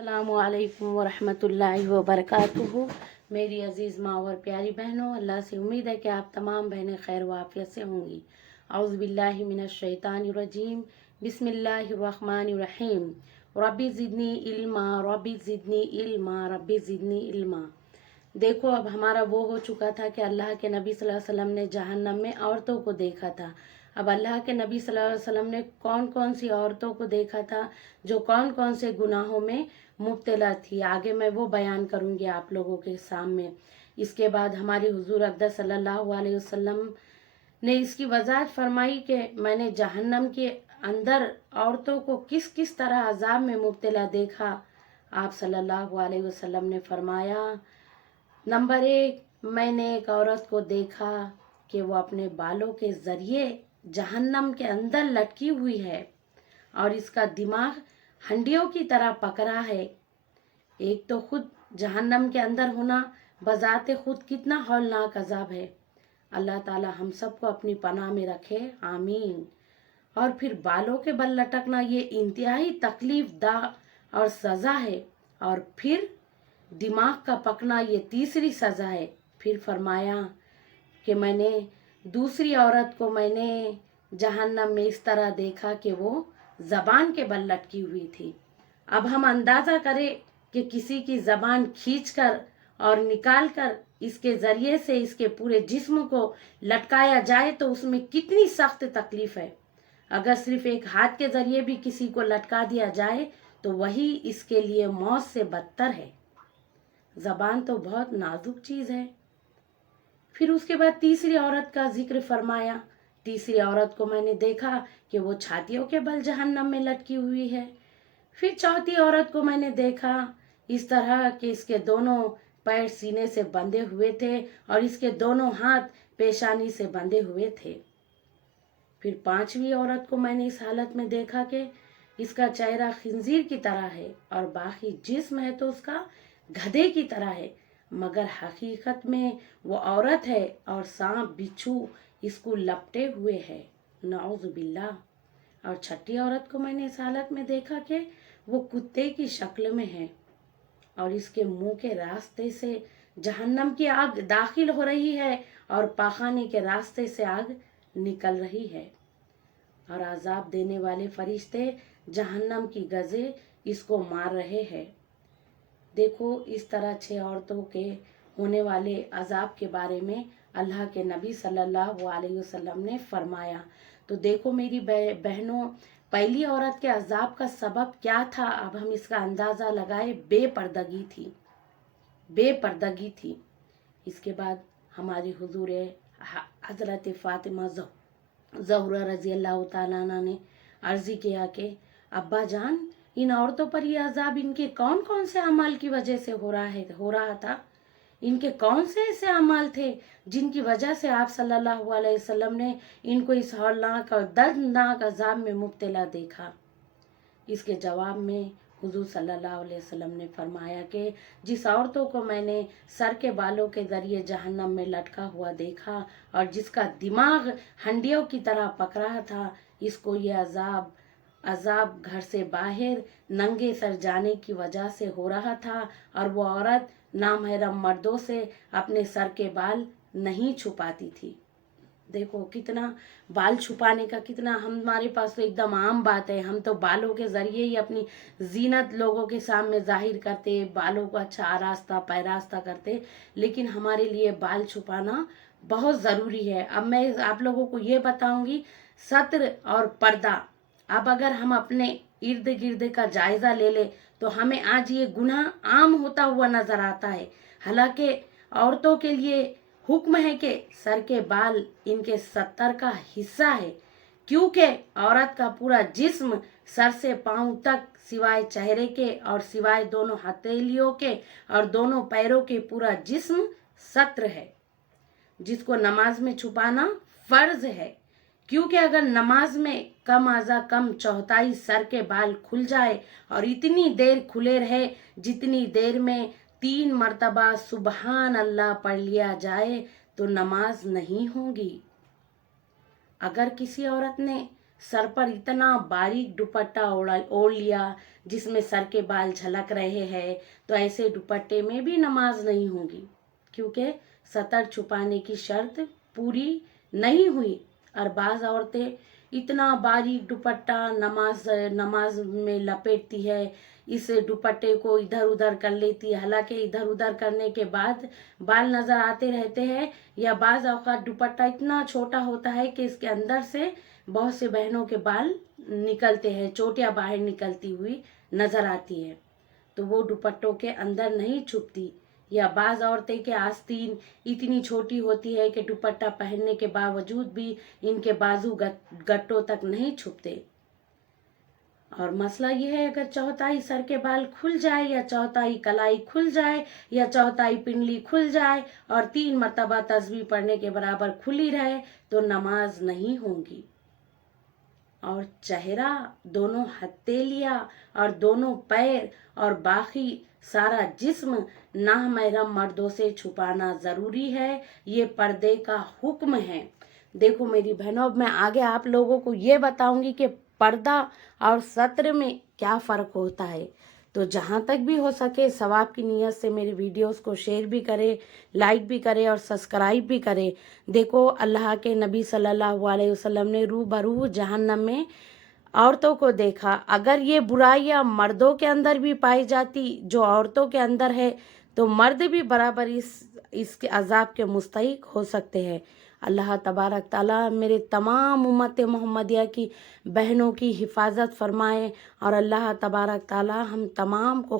अस्सलामुअलैकुम वरहमतुल्लाहि वबरकातुहू। मेरी अज़ीज़ माँ और प्यारी बहनों, अल्लाह से उम्मीद है कि आप तमाम बहनें खैर वाफ़ियत से होंगी। औज़ु बिल्लाहि मिनश शैतानिर रजीम, बिस्मिल्लाहिर रहमानिर रहीम। रब्बी ज़िदनी इल्मा, रब्बी ज़िदनी इल्मा, रब्बी ज़िदनी इल्मा। देखो, अब हमारा वो हो चुका था कि अल्लाह के नबी सल्लल्लाहु अलैहि वसल्लम ने जहन्नम में औरतों को देखा था। अब अल्लाह के नबी सल्लल्लाहु अलैहि वसल्लम ने कौन कौन सी औरतों को देखा था जो कौन कौन से गुनाहों में मुब्तला थी, आगे मैं वो बयान करूंगी आप लोगों के सामने। इसके बाद हमारे हुजूर अक़दस सल्लल्लाहु अलैहि वसल्लम ने इसकी वजाहत फरमाई कि मैंने जहन्नम के अंदर औरतों को किस किस तरह अजाब में मुब्तला देखा। आप सल्लल्लाहु अलैहि वसल्लम ने फरमाया, नंबर 1, मैंने एक औरत को देखा कि वो अपने बालों के ज़रिए जहन्नम के अंदर लटकी हुई है और इसका दिमाग हंडियों की तरह पकड़ा है। एक तो खुद जहन्नम के अंदर होना बजाते खुद कितना हौलनाक अजाब है। अल्लाह ताला हम सबको अपनी पनाह में रखे, आमीन। और फिर बालों के बल लटकना ये इंतहाई तकलीफ दा और सज़ा है। और फिर दिमाग का पकना ये तीसरी सज़ा है। फिर फरमाया कि मैंने दूसरी औरत को मैंने जहन्नम में इस तरह देखा कि वो ज़बान के बल लटकी हुई थी। अब हम अंदाज़ा करें कि किसी की ज़बान खींचकर और निकाल कर इसके ज़रिए से इसके पूरे जिस्म को लटकाया जाए तो उसमें कितनी सख्त तकलीफ़ है। अगर सिर्फ एक हाथ के ज़रिए भी किसी को लटका दिया जाए तो वही इसके लिए मौत से बदतर है। ज़बान तो बहुत नाजुक चीज़ है। फिर उसके बाद तीसरी औरत का जिक्र फरमाया। तीसरी औरत को मैंने देखा कि वो छातियों के बल जहन्नम में लटकी हुई है। फिर चौथी औरत को मैंने देखा इस तरह कि इसके दोनों पैर सीने से बंधे हुए थे और इसके दोनों हाथ पेशानी से बंधे हुए थे। फिर पांचवी औरत को मैंने इस हालत में देखा कि इसका चेहरा खिंजीर की तरह है और बाकी जिस्म है तो उसका गधे की तरह है, मगर हकीकत में वो औरत है और सांप बिच्छू इसको लपटे हुए है, नाउज़ु बिल्लाह। और छठी औरत को मैंने इस हालत में देखा कि वो कुत्ते की शक्ल में है और इसके मुंह के रास्ते से जहन्नम की आग दाखिल हो रही है और पाखाने के रास्ते से आग निकल रही है। और अजाब देने वाले फरिश्ते जहन्नम की गजे इसको मार रहे हैं। देखो, इस तरह 6 औरतों के होने वाले अजाब के बारे में अल्लाह के नबी सल्लल्लाहु अलैहि वसल्लम ने फरमाया। तो देखो मेरी बहनों, पहली औरत के अजाब का सबब क्या था, अब हम इसका अंदाज़ा लगाए। बेपर्दगी थी। इसके बाद हमारी हुजूर हज़रत फ़ातिमा ज़हरा रज़ी अल्लाह ताला अन्हा ने अर्ज़ी किया कि अब्बा जान, इन औरतों पर यह अजाब इनके कौन कौन से अमाल की वजह से हो रहा था। इनके कौन से ऐसे अमाल थे जिनकी वजह से आप सल्लल्लाहु अलैहि वसल्लम ने इनको इस हौलनाक और दर्दनाक अजाब में मुब्तला देखा। इसके जवाब में हुजूर सल्लल्लाहु अलैहि वसल्लम ने फरमाया कि जिस औरतों को मैंने सर के बालों के ज़रिए जहन्नम में लटका हुआ देखा और जिसका दिमाग हंडियों की तरह पकड़ा था, इसको ये अजाब घर से बाहर नंगे सर जाने की वजह से हो रहा था और वो औरत नामहरम मर्दों से अपने सर के बाल नहीं छुपाती थी। देखो कितना बाल छुपाने का कितना हमारे पास तो एकदम आम बात है। हम तो बालों के ज़रिए ही अपनी जीनत लोगों के सामने जाहिर करते, बालों को अच्छा आरास्ता पैरास्ता करते, लेकिन हमारे लिए बाल छुपाना बहुत ज़रूरी है। अब मैं आप लोगों को ये बताऊंगी सत्र और पर्दा। अब अगर हम अपने इर्द गिर्द का जायज़ा ले ले तो हमें आज ये गुनाह आम होता हुआ नज़र आता है। हालांकि औरतों के लिए हुक्म है कि सर के बाल इनके सत्तर का हिस्सा है, क्योंकि औरत का पूरा जिस्म सर से पांव तक सिवाय चेहरे के और सिवाय दोनों हथेलियों के और दोनों पैरों के पूरा जिस्म सत्र है, जिसको नमाज में छुपाना फर्ज है। क्योंकि अगर नमाज में कम आजा कम चौथाई सर के बाल खुल जाए और इतनी देर खुले रहे जितनी देर में 3 मर्तबा सुबहान अल्लाह पढ़ लिया जाए तो नमाज नहीं होगी। अगर किसी औरत ने सर पर इतना बारीक दुपट्टा ओढ़ लिया जिसमें सर के बाल झलक रहे हैं, तो ऐसे दुपट्टे में भी नमाज नहीं होगी, क्योंकि सतर छुपाने की शर्त पूरी नहीं हुई। और बाज़ औरतें इतना बारीक दुपट्टा नमाज में लपेटती है, इस दुपट्टे को इधर उधर कर लेती है, हालांकि इधर उधर करने के बाद बाल नज़र आते रहते हैं, या बाज़ औक़ात दुपट्टा इतना छोटा होता है कि इसके अंदर से बहुत से बहनों के बाल निकलते हैं, चोटियाँ बाहर निकलती हुई नज़र आती है, तो वो दुपट्टों के अंदर नहीं छुपती। या बाज़ औरतें के आस्तीन इतनी छोटी होती है कि दुपट्टा पहनने के बावजूद भी इनके बाजू गट्टों तक नहीं छुपते। और मसला ये है, अगर चौथाई सर के बाल खुल जाए, या चौथाई कलाई खुल जाए, या चौथाई पिंडली खुल जाए और 3 मरतबा तस्बीह पढ़ने के बराबर खुली रहे, तो नमाज नहीं होगी। और चेहरा, दोनों हथेलियाँ और दोनों पैर और बाकी सारा जिस्म नामहरम मर्दों से छुपाना ज़रूरी है, ये पर्दे का हुक्म है। देखो मेरी बहनों, अब मैं आगे आप लोगों को ये बताऊंगी कि पर्दा और सत्र में क्या फ़र्क होता है। तो जहाँ तक भी हो सके सवाब की नीयत से मेरी वीडियोस को शेयर भी करें, लाइक भी करें और सब्सक्राइब भी करें। देखो अल्लाह के नबी सल्लल्लाहु अलैहि वसल्लम ने रूबरू जहन्नम में औरतों को देखा। अगर ये बुराइयां मर्दों के अंदर भी पाई जाती जो औरतों के अंदर है, तो मर्द भी बराबर इसके अजाब के मुस्तहिक हो सकते हैं। अल्लाह तबारक ताला मेरे तमाम उम्मत मोहम्मदिया की बहनों की हिफाजत फरमाए, और अल्लाह तबारक ताला हम तमाम को